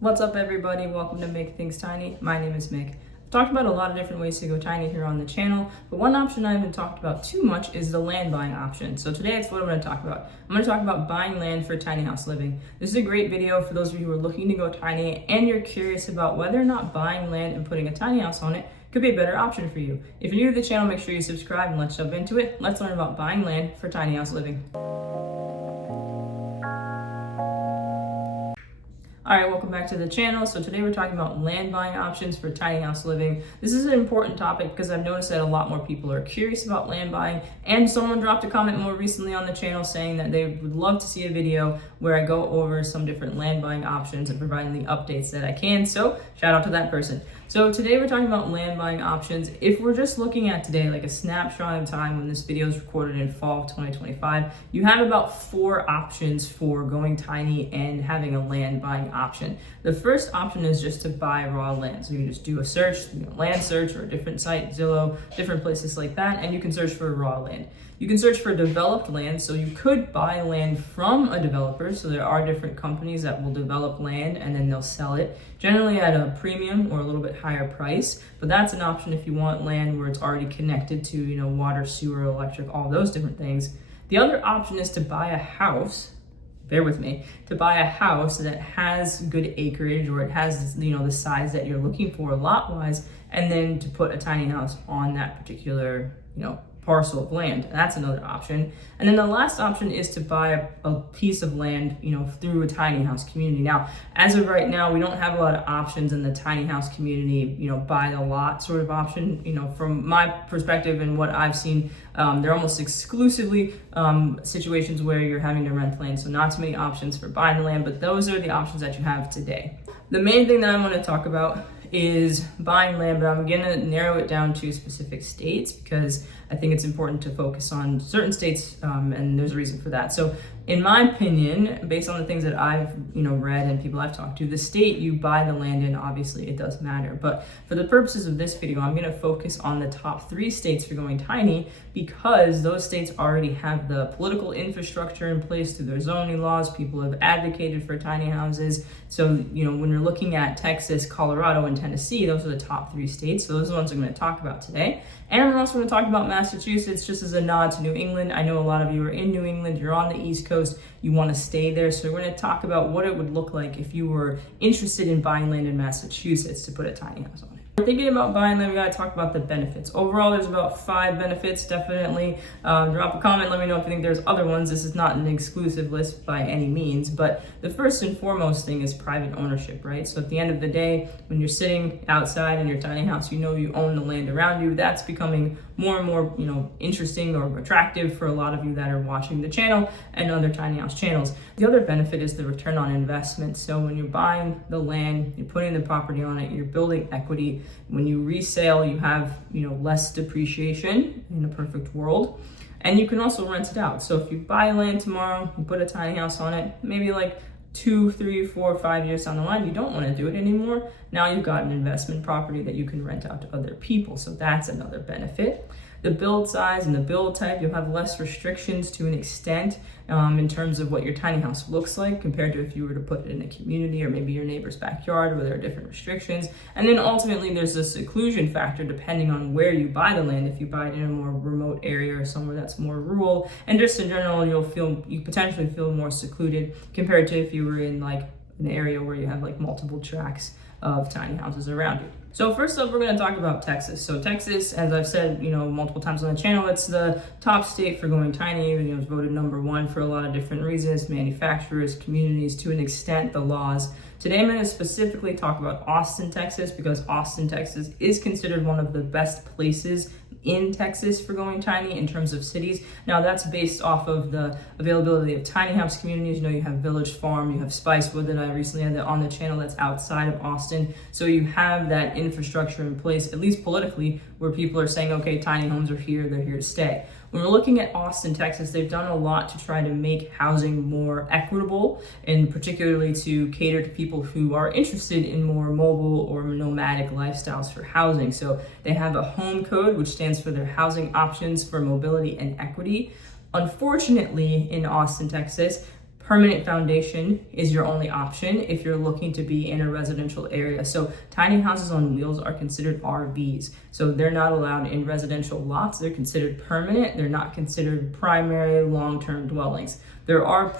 What's up, everybody? Welcome to Make Things Tiny. My name is Mick. I've talked about a lot of different ways to go tiny here on the channel, but one option I haven't talked about too much is the land buying option. So today it's what I'm going to talk about. I'm going to talk about buying land for tiny house living. This is a great video for those of you who are looking to go tiny and you're curious about whether or not buying land and putting a tiny house on it could be a better option for you. If you're new to the channel, make sure you subscribe and let's jump into it. Let's learn about buying land for tiny house living. Alright, welcome back to the channel. So today we're talking about land buying options for tiny house living. This is an important topic because I've noticed that a lot more people are curious about land buying, and someone dropped a comment more recently on the channel saying that they would love to see a video where I go over some different land buying options and providing the updates that I can. So shout out to that person. So today we're talking about land buying options. If we're just looking at today, like a snapshot of time when this video is recorded in fall of 2025, you have about 4 options for going tiny and having a land buying option. The first option is just to buy raw land. So you just do a search, land search, or a different site, Zillow, different places like that, and you can search for raw land. You can search for developed land, so you could buy land from a developer. So there are different companies that will develop land and then they'll sell it, generally at a premium or a little bit higher price. But that's an option if you want land where it's already connected to, water, sewer, electric, all those different things. The other option is to buy a house. Bear with me, to buy a house that has good acreage, or it has, the size that you're looking for lot-wise, and then to put a tiny house on that particular, parcel of land. That's another option. And then the last option is to buy a piece of land, through a tiny house community. Now, as of right now, we don't have a lot of options in the tiny house community, buy the lot sort of option. From my perspective and what I've seen, they're almost exclusively situations where you're having to rent land. So not too many options for buying the land, but those are the options that you have today. The main thing that I want to talk about is buying land, but I'm gonna narrow it down to specific states because I think it's important to focus on certain states, and there's a reason for that. So in my opinion, based on the things that I've read and people I've talked to, the state you buy the land in, obviously it does matter. But for the purposes of this video, I'm gonna focus on the top 3 states for going tiny because those states already have the political infrastructure in place through their zoning laws. People have advocated for tiny houses. So, when you're looking at Texas, Colorado, and Tennessee, those are the top 3 states. So those are the ones I'm going to talk about today. And I'm also going to talk about Massachusetts just as a nod to New England. I know a lot of you are in New England, you're on the East Coast, you want to stay there. So we're going to talk about what it would look like if you were interested in buying land in Massachusetts to put a tiny house on it. We're thinking about buying land, we got to talk about the benefits. Overall, there's about 5 benefits. Definitely drop a comment, let me know if you think there's other ones. This is not an exclusive list by any means, but the first and foremost thing is private ownership, right? So at the end of the day, when you're sitting outside in your tiny house, you own the land around you. That's becoming more and more, interesting or attractive for a lot of you that are watching the channel and other tiny house channels. The other benefit is the return on investment. So when you're buying the land, you're putting the property on it, you're building equity. When you resale, you have, less depreciation in a perfect world. And you can also rent it out. So if you buy land tomorrow, you put a tiny house on it, maybe like 2, 3, 4, 5 years down the line, you don't want to do it anymore. Now you've got an investment property that you can rent out to other people. So that's another benefit. The build size and the build type, you'll have less restrictions to an extent in terms of what your tiny house looks like compared to if you were to put it in a community or maybe your neighbor's backyard where there are different restrictions. And then ultimately there's a seclusion factor depending on where you buy the land. If you buy it in a more remote area or somewhere that's more rural, and just in general, you potentially feel more secluded compared to if you were in like an area where you have like multiple tracts of tiny houses around you. So first up, we're going to talk about Texas. So Texas, as I've said, multiple times on the channel, it's the top state for going tiny. It's voted number 1 for a lot of different reasons, manufacturers, communities, to an extent, the laws. Today, I'm going to specifically talk about Austin, Texas, because Austin, Texas is considered one of the best places in Texas for going tiny in terms of cities. Now that's based off of the availability of tiny house communities. You have Village Farm, you have Spicewood that I recently had on the channel that's outside of Austin. So you have that infrastructure in place, at least politically, where people are saying, okay, tiny homes are here, they're here to stay. When we're looking at Austin, Texas, they've done a lot to try to make housing more equitable, and particularly to cater to people who are interested in more mobile or nomadic lifestyles for housing. So they have a home code, which stands for their housing options for mobility and equity. Unfortunately, in Austin, Texas, permanent foundation is your only option if you're looking to be in a residential area. So tiny houses on wheels are considered RVs. So they're not allowed in residential lots. They're considered permanent. They're not considered primary long-term dwellings. There are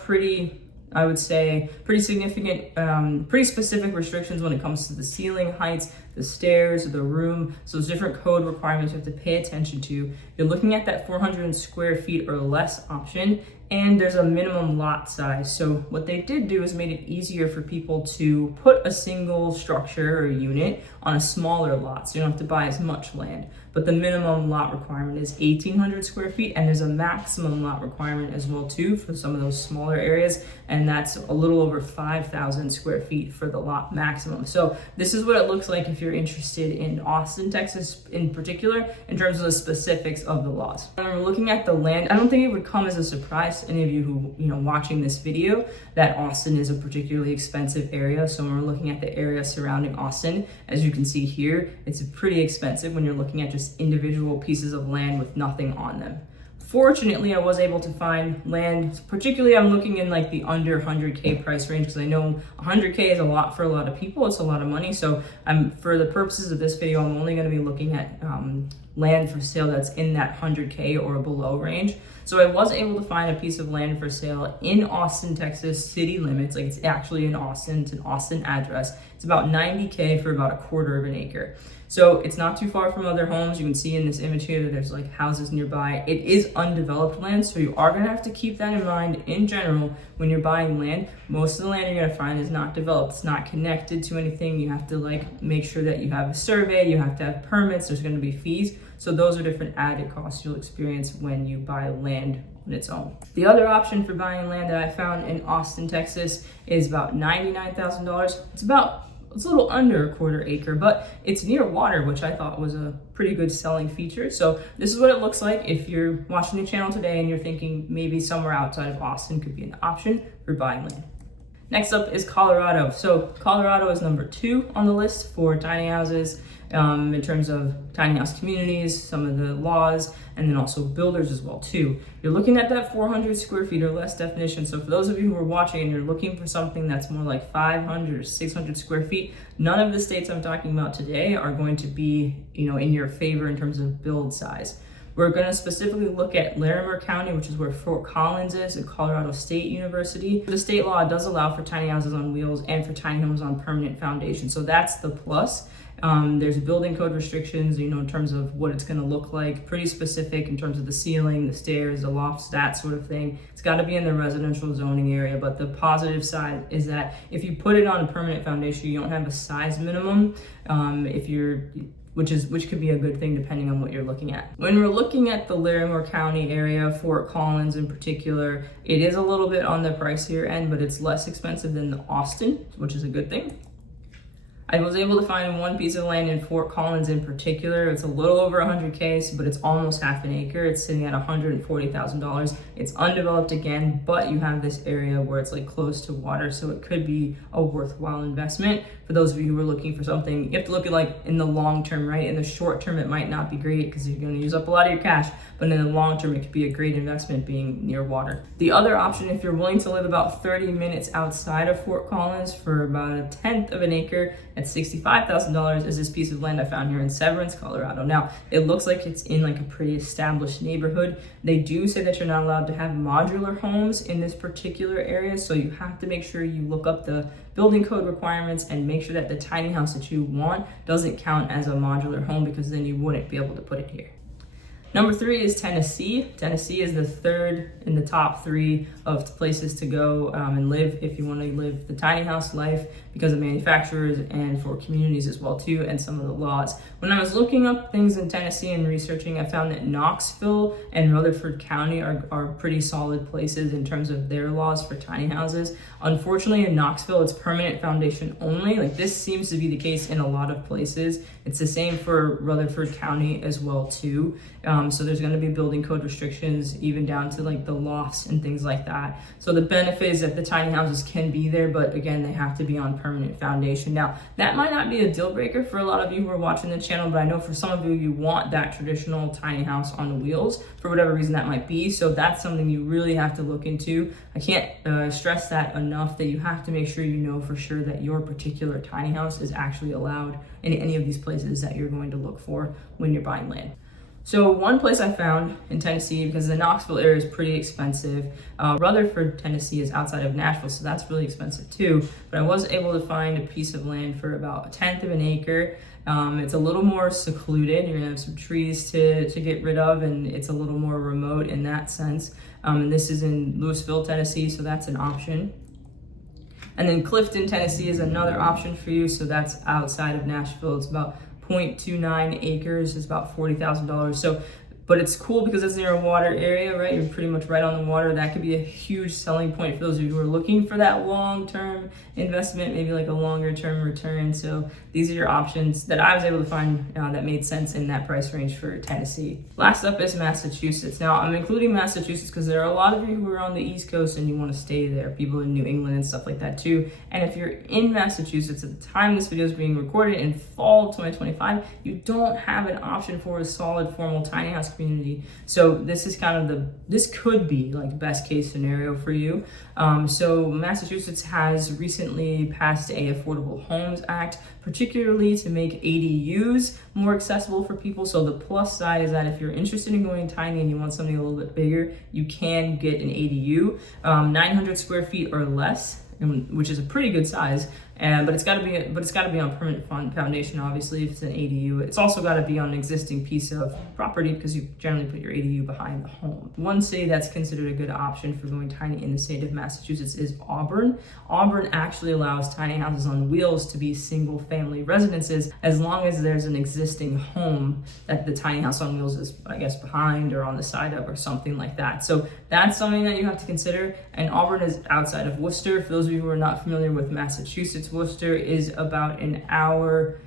I would say pretty significant, pretty specific restrictions when it comes to the ceiling heights, the stairs, the room. So there's different code requirements you have to pay attention to. You're looking at that 400 square feet or less option, and there's a minimum lot size. So what they did do is made it easier for people to put a single structure or unit on a smaller lot, so you don't have to buy as much land. But the minimum lot requirement is 1,800 square feet, and there's a maximum lot requirement as well too for some of those smaller areas, and that's a little over 5,000 square feet for the lot maximum. So this is what it looks like if you're interested in Austin, Texas in particular, in terms of the specifics of the laws. When we're looking at the land, I don't think it would come as a surprise to any of you who, watching this video, that Austin is a particularly expensive area. So when we're looking at the area surrounding Austin, as you can see here, it's pretty expensive when you're looking at just individual pieces of land with nothing on them. Fortunately, I was able to find land, particularly I'm looking in like the under 100K price range, because I know 100K is a lot for a lot of people. It's a lot of money. So for the purposes of this video, I'm only going to be looking at land for sale that's in that 100K or below range. So I was able to find a piece of land for sale in Austin, Texas, city limits. Like, it's actually in Austin. It's an Austin address. It's about 90K for about 1/4 of an acre. So it's not too far from other homes. You can see in this image here that there's like houses nearby. It is undeveloped land, so you are gonna have to keep that in mind in general when you're buying land. Most of the land you're gonna find is not developed. It's not connected to anything. You have to make sure that you have a survey, you have to have permits, there's gonna be fees. So those are different added costs you'll experience when you buy land on its own. The other option for buying land that I found in Austin, Texas is about $99,000. It's a little under 1/4 acre, but it's near water, which I thought was a pretty good selling feature. So this is what it looks like if you're watching the channel today and you're thinking maybe somewhere outside of Austin could be an option for buying land. Next up is Colorado. So Colorado is number 2 on the list for tiny houses in terms of tiny house communities, some of the laws, and then also builders as well too. You're looking at that 400 square feet or less definition. So for those of you who are watching and you're looking for something that's more like 500 or 600 square feet, none of the states I'm talking about today are going to be, in your favor in terms of build size. We're going to specifically look at Larimer County, which is where Fort Collins is, at Colorado State University. The state law does allow for tiny houses on wheels and for tiny homes on permanent foundation. So that's the plus. There's building code restrictions, in terms of what it's going to look like, pretty specific in terms of the ceiling, the stairs, the lofts, that sort of thing. It's got to be in the residential zoning area, but the positive side is that if you put it on a permanent foundation, you don't have a size minimum. Which could be a good thing depending on what you're looking at. When we're looking at the Larimer County area, Fort Collins in particular, it is a little bit on the pricier end, but it's less expensive than the Austin, which is a good thing. I was able to find one piece of land in Fort Collins in particular. It's a little over 100K, but it's almost half an acre. It's sitting at $140,000. It's undeveloped again, but you have this area where it's like close to water, so it could be a worthwhile investment. For those of you who are looking for something, you have to look at like in the long term, right? In the short term, it might not be great because you're going to use up a lot of your cash, but in the long term, it could be a great investment being near water. The other option, if you're willing to live about 30 minutes outside of Fort Collins for about 1/10 of an acre at $65,000, is this piece of land I found here in Severance, Colorado. Now, it looks like it's in like a pretty established neighborhood. They do say that you're not allowed to have modular homes in this particular area, so you have to make sure you look up the building code requirements and make sure that the tiny house that you want doesn't count as a modular home, because then you wouldn't be able to put it here. Number 3 is Tennessee. Tennessee is the third in the top 3 of places to go and live if you want to live the tiny house life, because of manufacturers and for communities as well too, and some of the laws. When I was looking up things in Tennessee and researching, I found that Knoxville and Rutherford County are pretty solid places in terms of their laws for tiny houses. Unfortunately, in Knoxville, it's permanent foundation only. Like, this seems to be the case in a lot of places. It's the same for Rutherford County as well too. So there's going to be building code restrictions, even down to like the lofts and things like that. So the benefit is that the tiny houses can be there, but again, they have to be on permanent foundation. Now, that might not be a deal breaker for a lot of you who are watching the channel, but I know for some of you, you want that traditional tiny house on wheels for whatever reason that might be. So that's something you really have to look into. I can't stress that enough, that you have to make sure you know for sure that your particular tiny house is actually allowed in any of these places that you're going to look for when you're buying land. So one place I found in Tennessee, because the Knoxville area is pretty expensive, Rutherford, Tennessee is outside of Nashville, so that's really expensive too. But I was able to find a piece of land for about 1/10 of an acre. It's a little more secluded. You're gonna have some trees to get rid of, and it's a little more remote in that sense. And this is in Louisville, Tennessee, so that's an option. And then Clifton, Tennessee is another option for you, so that's outside of Nashville. It's about 0.29 acres, is about $40,000. So, but it's cool because it's near a water area, right? You're pretty much right on the water. That could be a huge selling point for those of you who are looking for that long-term investment, maybe like a longer-term return. So these are your options that I was able to find that made sense in that price range for Tennessee. Last up is Massachusetts. Now, I'm including Massachusetts because there are a lot of you who are on the East Coast and you want to stay there, people in New England and stuff like that too. And if you're in Massachusetts at the time this video is being recorded in fall of 2025, you don't have an option for a solid formal tiny house community. So this is kind of this could be like best case scenario for you. So Massachusetts has recently passed a Affordable Homes Act, particularly to make ADUs more accessible for people. So the plus side is that if you're interested in going tiny and you want something a little bit bigger, you can get an ADU, 900 square feet or less, which is a pretty good size. But it's got to be on permanent foundation. Obviously, if it's an ADU, it's also got to be on an existing piece of property because you generally put your ADU behind the home. One city that's considered a good option for going tiny in the state of Massachusetts is Auburn. Auburn actually allows tiny houses on wheels to be single-family residences as long as there's an existing home that the tiny house on wheels is, I guess, behind or on the side of or something like that. So that's something that you have to consider. And Auburn is outside of Worcester. For those of you who are not familiar with Massachusetts, Worcester is about an hour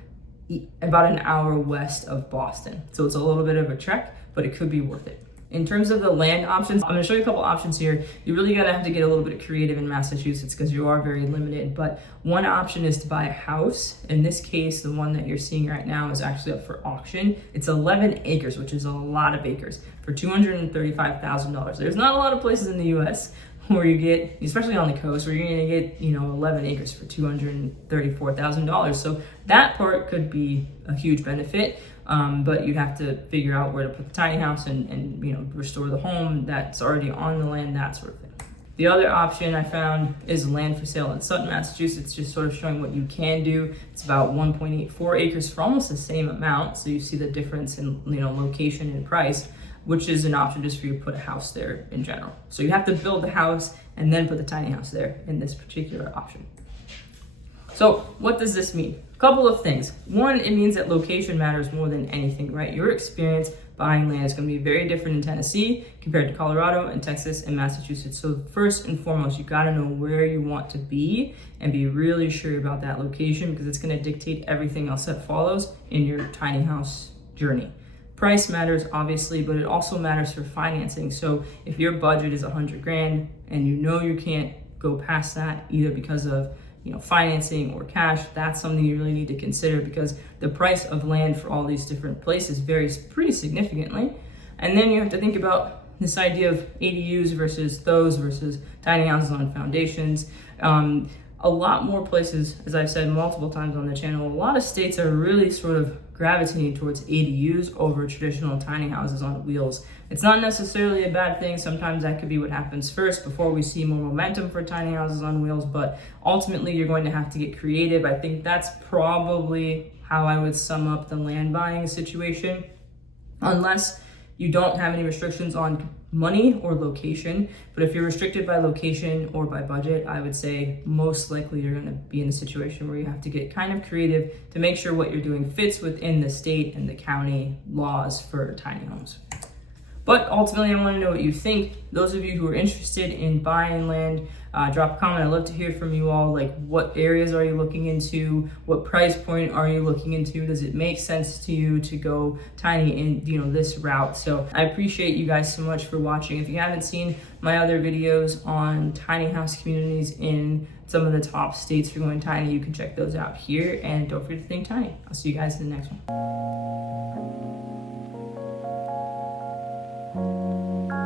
west of Boston. So it's a little bit of a trek, but it could be worth it. In terms of the land options, I'm gonna show you a couple options here. You really gotta have to get a little bit creative in Massachusetts because you are very limited. But one option is to buy a house. In this case, the one that you're seeing right now is actually up for auction. It's 11 acres, which is a lot of acres, for $235,000. There's not a lot of places in the US where you get, especially on the coast, where you're gonna get, 11 acres for $234,000. So that part could be a huge benefit, but you have to figure out where to put the tiny house and restore the home that's already on the land, that sort of thing. The other option I found is land for sale in Sutton, Massachusetts, just sort of showing what you can do. It's about 1.84 acres for almost the same amount, so you see the difference in location and price, which is an option just for you to put a house there in general. So you have to build the house and then put the tiny house there in this particular option. So what does this mean? A couple of things. One, it means that location matters more than anything, right? Your experience buying land is going to be very different in Tennessee compared to Colorado and Texas and Massachusetts. So first and foremost, you got to know where you want to be and be really sure about that location because it's going to dictate everything else that follows in your tiny house journey. Price matters, obviously, but it also matters for financing. So if your budget is $100,000 and you can't go past that either because of financing or cash, that's something you really need to consider because the price of land for all these different places varies pretty significantly. And then you have to think about this idea of ADUs versus tiny houses on foundations. A lot more places, as I've said multiple times on the channel, a lot of states are really sort of gravitating towards ADUs over traditional tiny houses on wheels. It's not necessarily a bad thing. Sometimes that could be what happens first before we see more momentum for tiny houses on wheels, but ultimately you're going to have to get creative. I think that's probably how I would sum up the land buying situation, unless you don't have any restrictions on money or location. But if you're restricted by location or by budget, I would say most likely you're going to be in a situation where you have to get kind of creative to make sure what you're doing fits within the state and the county laws for tiny homes. But ultimately, I want to know what you think. Those of you who are interested in buying land, drop a comment. I'd love to hear from you all. Like, what areas are you looking into? What price point are you looking into? Does it make sense to you to go tiny in, this route? So I appreciate you guys so much for watching. If you haven't seen my other videos on tiny house communities in some of the top states for going tiny, you can check those out here. And don't forget to think tiny. I'll see you guys in the next one.